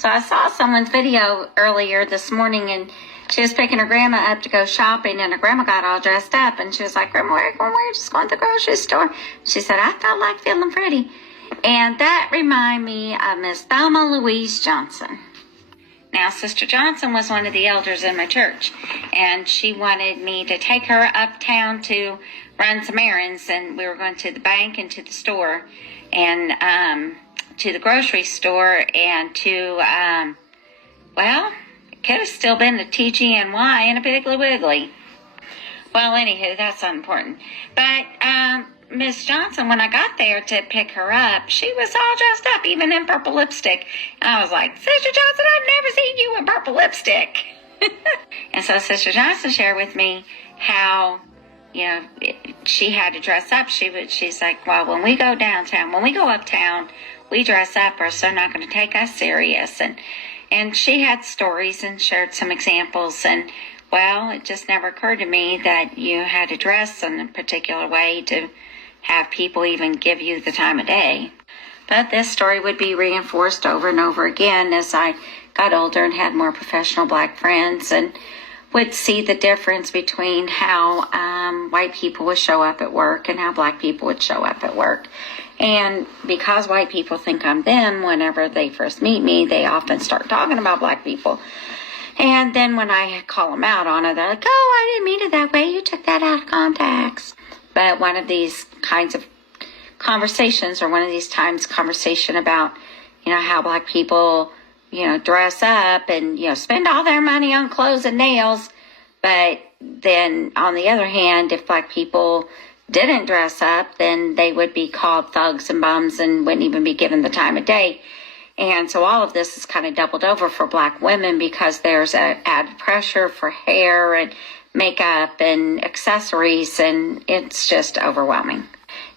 So I saw someone's video earlier this morning, and she was picking her grandma up to go shopping, and her grandma got all dressed up, and she was like, Grandma, where are you going? We're just going to the grocery store. She said, I felt like feeling pretty. And that reminded me of Miss Thelma Louise Johnson. Now, Sister Johnson was one of the elders in my church, and she wanted me to take her uptown to run some errands, and we were going to the bank and to the store, and to the grocery store, and to, well, it could have still been the TGNY and a Piggly Wiggly. Well, anywho, that's unimportant. But Miss Johnson, when I got there to pick her up, she was all dressed up, even in purple lipstick. And I was like, Sister Johnson, I've never seen you in purple lipstick. And so Sister Johnson shared with me how, she had to dress up. She's like, well, when we go downtown, when we go uptown, we dress up, or else they're not going to take us serious. And she had stories and shared some examples. And, well, it just never occurred to me that you had to dress in a particular way to have people even give you the time of day. But this story would be reinforced over and over again as I got older and had more professional black friends, and would see the difference between how white people would show up at work and how black people would show up at work. And because white people think I'm them, whenever they first meet me, they often start talking about black people. And then when I call them out on it, they're like, oh, I didn't mean it that way. You took that out of context. But one of these kinds of conversations, or one of these times conversation about, how black people, dress up and, spend all their money on clothes and nails. But then on the other hand, if black people didn't dress up, then they would be called thugs and bums and wouldn't even be given the time of day. And so all of this is kind of doubled over for black women, because there's an added pressure for hair and makeup and accessories, and it's just overwhelming.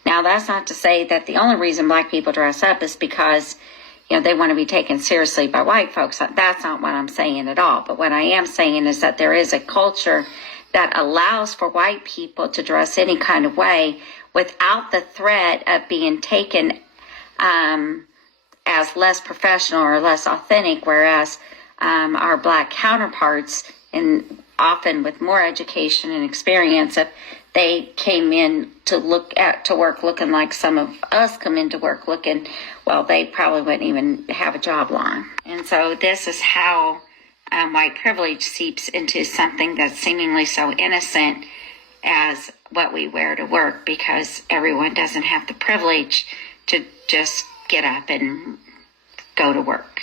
Now, that's not to say that the only reason black people dress up is because, they want to be taken seriously by white folks. That's not what I'm saying at all. But what I am saying is that there is a culture that allows for white people to dress any kind of way without the threat of being taken as less professional or less authentic, whereas our black counterparts, and often with more education and experience, if they came in to work looking like some of us come into work looking, well, they probably wouldn't even have a job long. And so this is how white privilege seeps into something that's seemingly so innocent as what we wear to work, because everyone doesn't have the privilege to just get up and go to work.